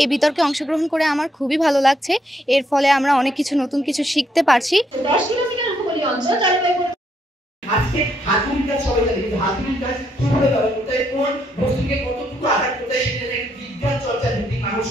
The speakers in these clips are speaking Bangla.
এই বিতর্কে অংশগ্রহণ করে আমার খুবই ভালো লাগছে। এর ফলে আমরা অনেক কিছু নতুন কিছু শিখতে পারছি। আজকে হাতুড়ির কাজ সবাই জানে, কিন্তু হাতুড়ির কাজ কিভাবে ব্যবহার করতে হয়, কোন বস্তুকে কতটুকু আঘাত করতে হয়, সেটা একটা বিজ্ঞান চর্চা ভিত্তিক মানুষ।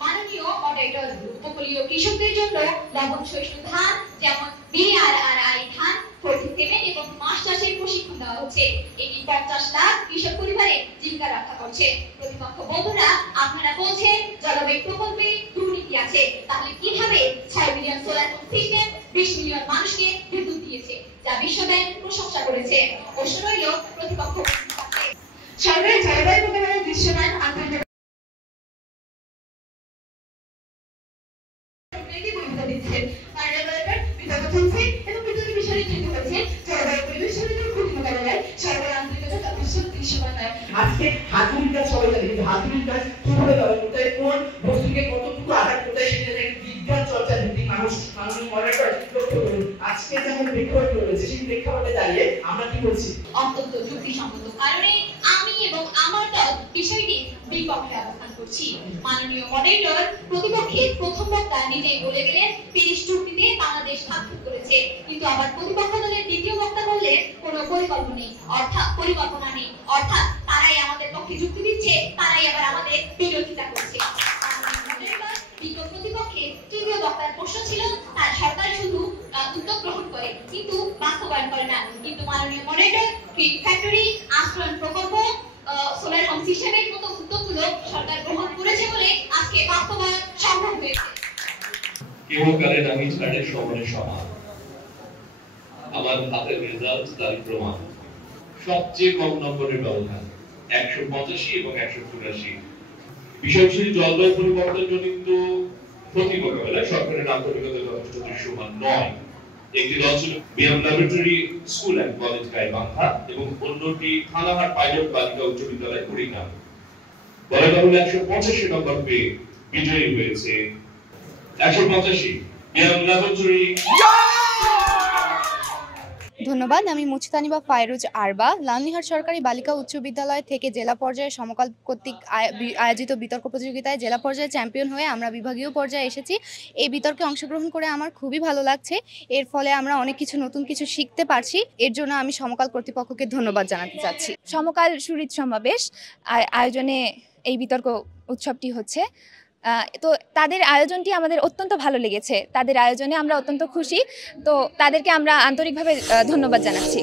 মাননীয় মডারেটর উপকূলীয় কৃষকদের জন্য লবণ সহিষ্ণু ধান যেমন BRRI ধান 47 এবং মাছ চাষের প্রশিক্ষণ দেওয়া হচ্ছে। এটি 50 লাখ কৃষক পরিবারের জীবিকা রক্ষা করছে। প্রতিপক্ষ বন্ধুরা, আপনারা বলছেন জলবায়ু প্রকল্পে দুর্নীতি আছে, তাহলে কিভাবে 6 মিলিয়ন সোলার সিস্টেম 20 মিলিয়ন মানুষকে বিদ্যুৎ দিয়েছে, যা বিশ্বব্যাংক প্রশংসা করেছে। প্রশ্ন রইল প্রতিপক্ষ সরকারের জলবায়ু প্রকল্পের দৃশ্যমান আন্তর্জাতিক আজকে হাতুড়ির কাজ সবাই জানে, কিন্তু হাতুড়ির কাজ কিভাবে ব্যবহার করতে হয়, কোন বস্তুকে কতটুকু আঘাত করতে হয়, সেটা একটা বিজ্ঞান চর্চা ভিত্তিক মানুষ। মাননীয় মডারেটর লক্ষ্য করুন, আজকে যেমন প্রেক্ষাপট রয়েছে, সেই প্রেক্ষাপটে দাঁড়িয়ে আমরা কি বলছি? অত্যন্ত যুক্তিসঙ্গত কারণে আমি এবং আমার দল বিষয়টি বিপক্ষে অবস্থান করছি। মাননীয় মডারেটর প্রতিপক্ষের প্রথম বক্তা নিজেই বলে গেলেন প্যারিস চুক্তিতে বাংলাদেশ স্বাক্ষর করেছে, কিন্তু আবার প্রতিপক্ষ দলের দ্বিতীয় বক্তা বললেন কোনো পরিকল্পনা নেই, অর্থাৎ তারাই আমাদের পক্ষে যুক্তি দিচ্ছে, তারাই আবার আমাদের বিরোধিতা করছে। প্রতিপক্ষের তৃতীয় বক্তার প্রশ্ন ছিল তার সরকার শুধু উদ্যোগ গ্রহণ করে কিন্তু বাস্তবায়ন করে না, কিন্তু মাননীয় মডারেটর গ্রিন ফ্যাক্টরি, আশ্রয়ণ প্রকল্প, সোলার হোম সিস্টেমের মতো উদ্যোগগুলো সরকার গ্রহণ করেছে বলে আজকে বাস্তবায়ন সম্ভব হয়েছে। কেউ কালেন আমি ছাড়ের সমানে সমান, আমার হাতের রেজাল্ট তার প্রমাণ। সবচেয়ে কম নম্বরের ব্যবধান 185 এবং 184। বিষয় ছিল জলবায়ু পরিবর্তন জনিত ক্ষতি মোকাবেলায় সরকারের আন্তরিকতা যথেষ্ট দৃশ্যমান নয়। একটি দল ছিল BM laboratory school and college Gaibandha এবং অন্যটি থানাহাট পাইলট বালিকা উচ্চ বিদ্যালয় কুড়িগ্রাম। বলা বাহুল্য 185 নম্বর পেয়ে বিজয়ী হয়েছে 185 বিএম ল্যাবরেটরি। ধন্যবাদ। আমি মুচতানিবা ফায়রুজ আরবা, লালনিহাট সরকারি বালিকা উচ্চ বিদ্যালয় থেকে জেলা পর্যায়ে সমকাল কর্তৃক আয়োজিত বিতর্ক প্রতিযোগিতায় জেলা পর্যায়ে চ্যাম্পিয়ন হয়ে আমরা বিভাগীয় পর্যায়ে এসেছি। এই বিতর্কে অংশগ্রহণ করে আমার খুবই ভালো লাগছে। এর ফলে আমরা অনেক কিছু নতুন কিছু শিখতে পারছি। এর জন্য আমি সমকাল কর্তৃপক্ষকে ধন্যবাদ জানাতে চাচ্ছি। সমকাল সুরিত সমাবেশ আয়োজনে এই বিতর্ক উৎসবটি হচ্ছে, তো তাদের আয়োজনটি আমাদের অত্যন্ত ভালো লেগেছে। তাদের আয়োজনে আমরা অত্যন্ত খুশি, তো তাদেরকে আমরা আন্তরিকভাবে ধন্যবাদ জানাচ্ছি।